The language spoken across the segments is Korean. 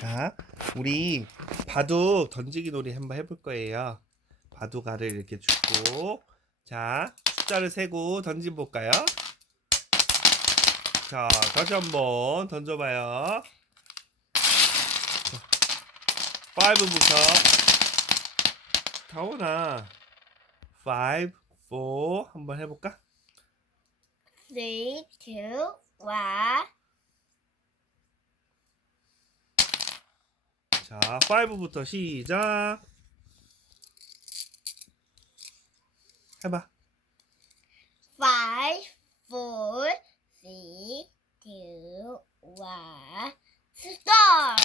자, 우리 바둑 던지기 놀이 한번 해볼 거예요. 바둑알을 이렇게 주고, 자, 숫자를 세고 던져볼까요? 자, 다시 한번 던져봐요. 5부터 다원아 5, 4 한번 해볼까? three, two, one. 자, 5부터 시작. 해봐. 5, 4, 3, 2, 1, start!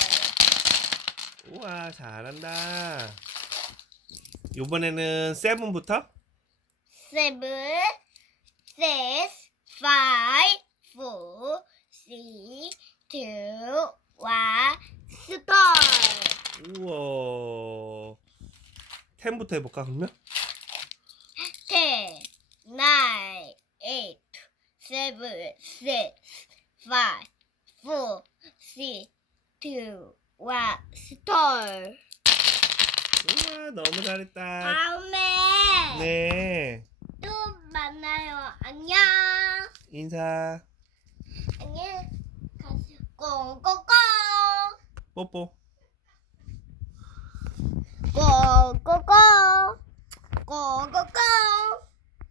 우와, 잘한다. 요번에는 7부터? 7, 6, 5, 4, 3, 2, 우와. 10부터 해볼까, 그러면? Ten, nine, eight, seven, six, five, four, three, two, one. Start. 우와, 너무 잘했다. 다음에 네. 또 만나요. 안녕. 인사. 안녕. 가세요. 꽁꽁꽁. 뽀뽀.